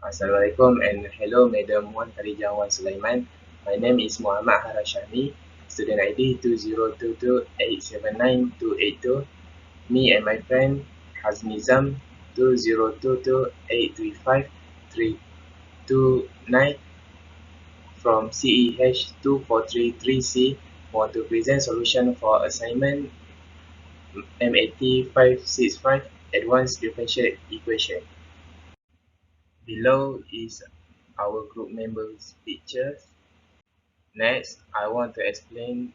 Assalamualaikum and hello Madam Wan Khadijah Wan Sulaiman. My name is Muhammad Harashami, student ID 2022879282. Me and my friend Haznizam 2022835329 from CEEH2433C want to present solution for assignment M80-565 Advanced Differential Equation. Below is our group members' pictures. Next, I want to explain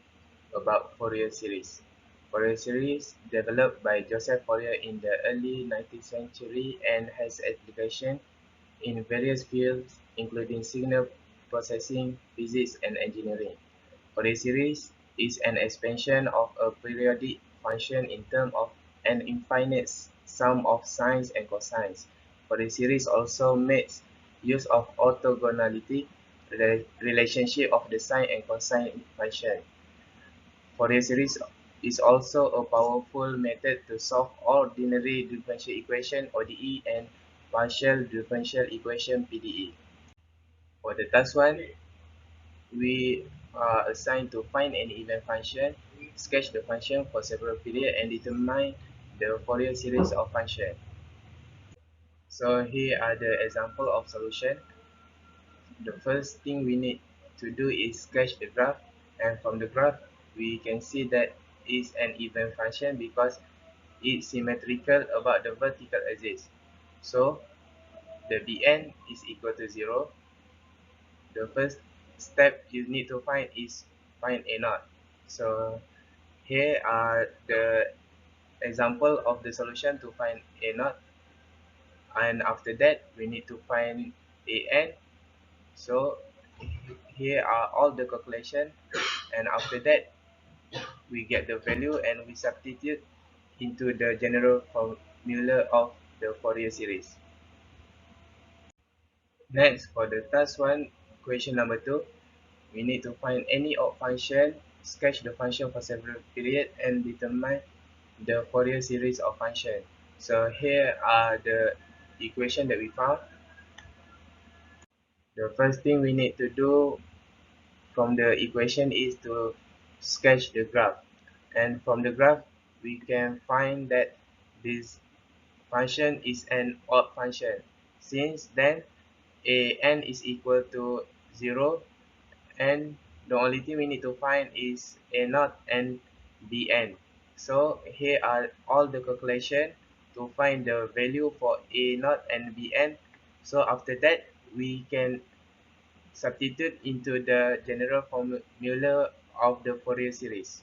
about Fourier series. Fourier series developed by Joseph Fourier in the early 19th century and has application in various fields including signal processing, physics, and engineering. Fourier series is an expansion of a periodic function in terms of an infinite sum of sines and cosines. Fourier series also makes use of orthogonality relationship of the sine and cosine function. Fourier series is also a powerful method to solve ordinary differential equation (ODE) and partial differential equation (PDE). For the task 1, we are assigned to find an even function, sketch the function for several periods, and determine the Fourier series of functions. So here are the example of solution. The first thing we need to do is sketch the graph, and from the graph we can see that it's an even function because it's symmetrical about the vertical axis. So the Bn is equal to 0. The first step you need to find is find A0. So here are the example of the solution to find A0, and after that we need to find An. So here are all the calculation, and after that we get the value and we substitute into the general formula of the Fourier series. Next, for the task 1, question number 2, we need to find any odd function, sketch the function for several periods, and determine the Fourier series of functions. So here are the equation that we found. The first thing we need to do from the equation is to sketch the graph, and from the graph we can find that this function is an odd function. Since then an is equal to 0, and the only thing we need to find is a0 and bn. So here are all the calculation to find the value for a0 and bn. So after that we can substitute into the general formula of the Fourier series.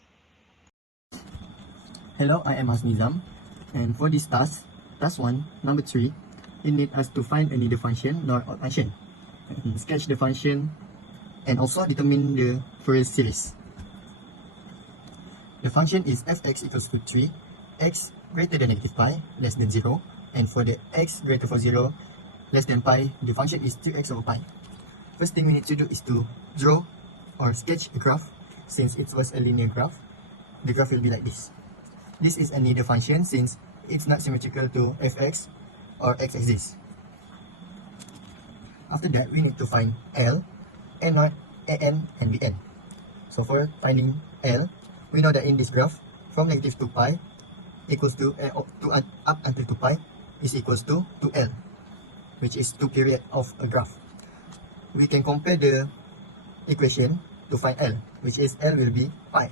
Hello, I am Hasnizam, and for this task 1, number 3, you need us to find a neither function nor odd function, sketch the function, and also determine the Fourier series. The function is fx equals to 3, x greater than negative pi, less than 0, and for the x greater for 0, less than pi, the function is 2x over pi. First thing we need to do is to draw or sketch a graph. Since it was a linear graph, the graph will be like this. This is a neither function since it's not symmetrical to fx or x-axis. After that, we need to find L, a0, an, and bn. So for finding L, we know that in this graph, from negative 2 pi equals to up until 2 pi is equals to 2L, which is 2 period of a graph. We can compare the equation to find L, which is L will be pi.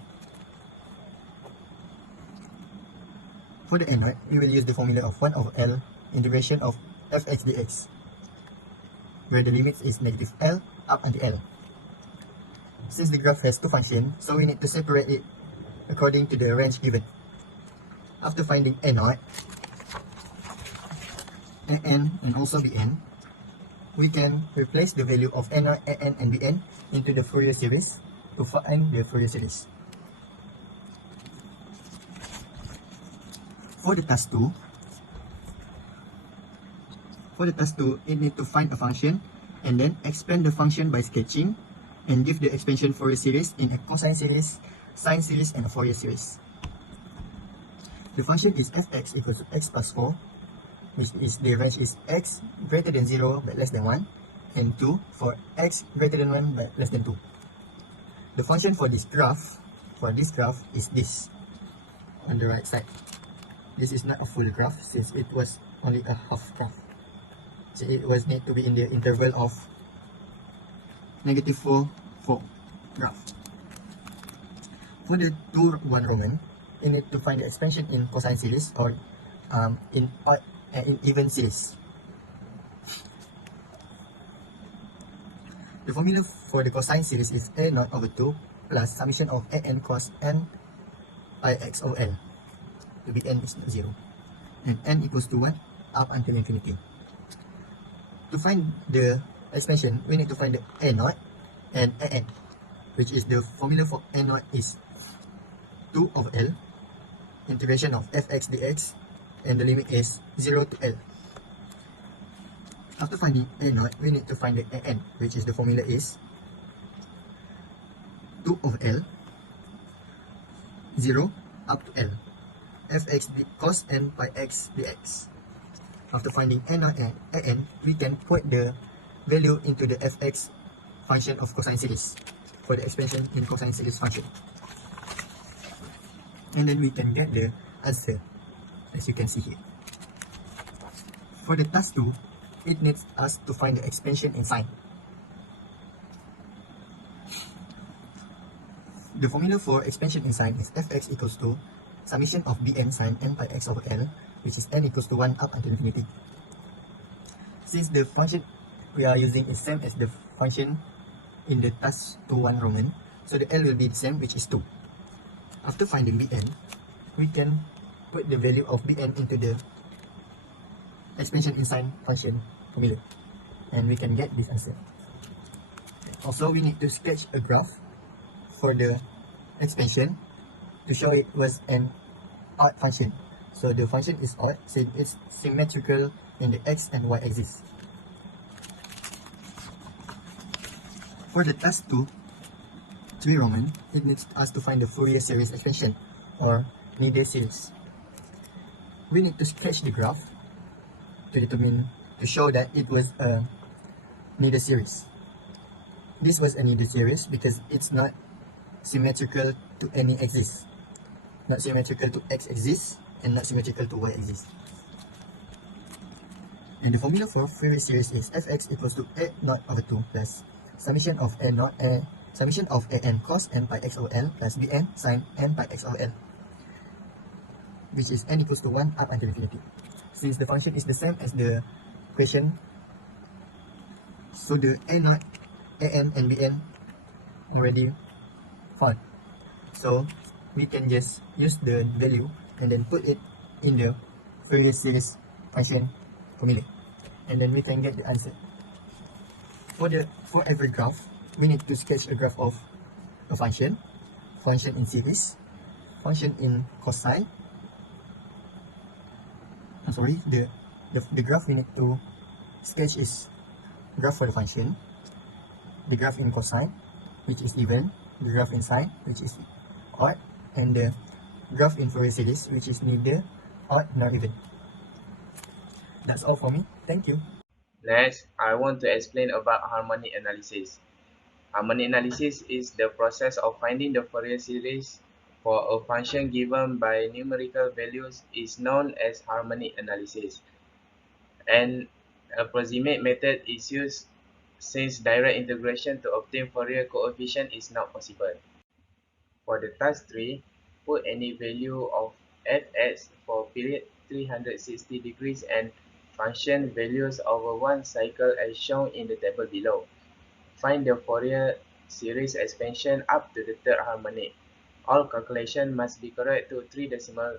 For the n, we will use the formula of 1 over L integration of fx dx, where the limit is negative L up until L. Since the graph has two functions, so we need to separate it according to the range given. After finding a0, an, and also bn, we can replace the value of a0, an, and bn into the Fourier series to find the Fourier series. For the task 2, it needs to find a function and then expand the function by sketching and give the expansion Fourier series in a cosine series, sine series, and a Fourier series. The function is fx equals to x plus 4, which is the range is x greater than 0 but less than 1, and 2 for x greater than 1 but less than 2. The function for this graph is this on the right side. This is not a full graph since it was only a half graph. So it was need to be in the interval of -4, 4 graph. For the 2-1 Roman, you need to find the expansion in cosine series or in odd and in even series. The formula for the cosine series is a0 over 2 plus summation of an cos n pi x o l, to be n is not 0, and n equals to 1 up until infinity. To find the expansion, we need to find the a0 and an, which is the formula for a0 is 2 over l integration of fx dx, and the limit is 0 to l. After finding a0, we need to find the an, which is the formula is 2 over l 0 up to l fx cos n pi x dx. After finding a0 and an, we can put the value into the fx function of cosine series for the expansion in cosine series function, and then we can get the answer as you can see here. For the task 2, it needs us to find the expansion in sine. The formula for expansion in sine is fx equals to summation of bn sine n pi x over l, which is n equals to 1 up until infinity. Since the function we are using is same as the function in the task 2-1 Roman, so the l will be the same, which is 2. After finding bn, we can put the value of bn into the expansion in sine function formula, and we can get this answer. Also, we need to sketch a graph for the expansion to show it was an odd function. So the function is odd, so it's symmetrical in the x and y axis. For the task 2-3 Roman, it needs us to find the Fourier series expansion or Needle series. We need to sketch the graph to show that it was a Needle series. This was a Needle series because it's not symmetrical to any axis. Not symmetrical to x axis and not symmetrical to y axis. And the formula for Fourier series is fx equals to a0 over 2 plus summation of summation of an cos n pi x over l plus bn sin n pi x over l, which is n equals to 1 up until infinity. Since the function is the same as the question, so the a0, an and bn already found. So we can just use the value and then put it in the Fourier series function formula, and then we can get the answer. For every graph, we need to sketch a graph of a function in series, function in cosine. I'm sorry, the graph we need to sketch is graph for the function, the graph in cosine, which is even, the graph in sine, which is odd, and the graph in Fourier series, which is neither odd nor even. That's all for me. Thank you. Next, I want to explain about harmonic analysis. Harmonic analysis is the process of finding the Fourier series for a function given by numerical values is known as harmonic analysis. An approximate method is used since direct integration to obtain Fourier coefficient is not possible. For the task 3, put any value of fx for period 360 degrees and function values over one cycle as shown in the table below. Find the Fourier series expansion up to the third harmonic. All calculations must be correct to 3 decimal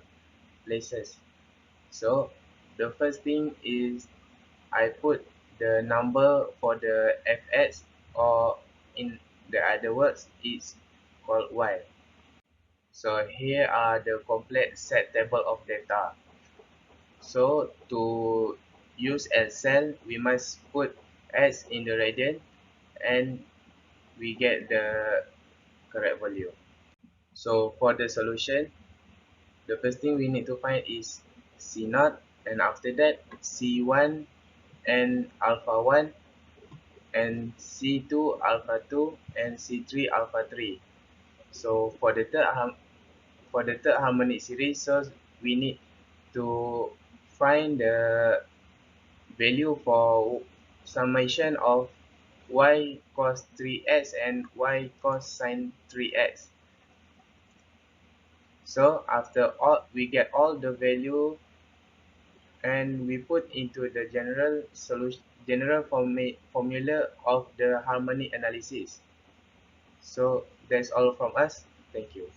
places. So the first thing is I put the number for the fx, or in the other words it's called y. So here are the complete set table of data. So to use Excel, we must put s in the radian and we get the correct value. So for the solution, the first thing we need to find is C0 and after that C1 and alpha 1 and C2 alpha 2 and C3 alpha 3. So for the third harmonic series, so we need to find the value for summation of y cos 3x and y cos sin 3x. So after all, we get all the value and we put into the general solution, formula of the harmonic analysis. So that's all from us. Thank you.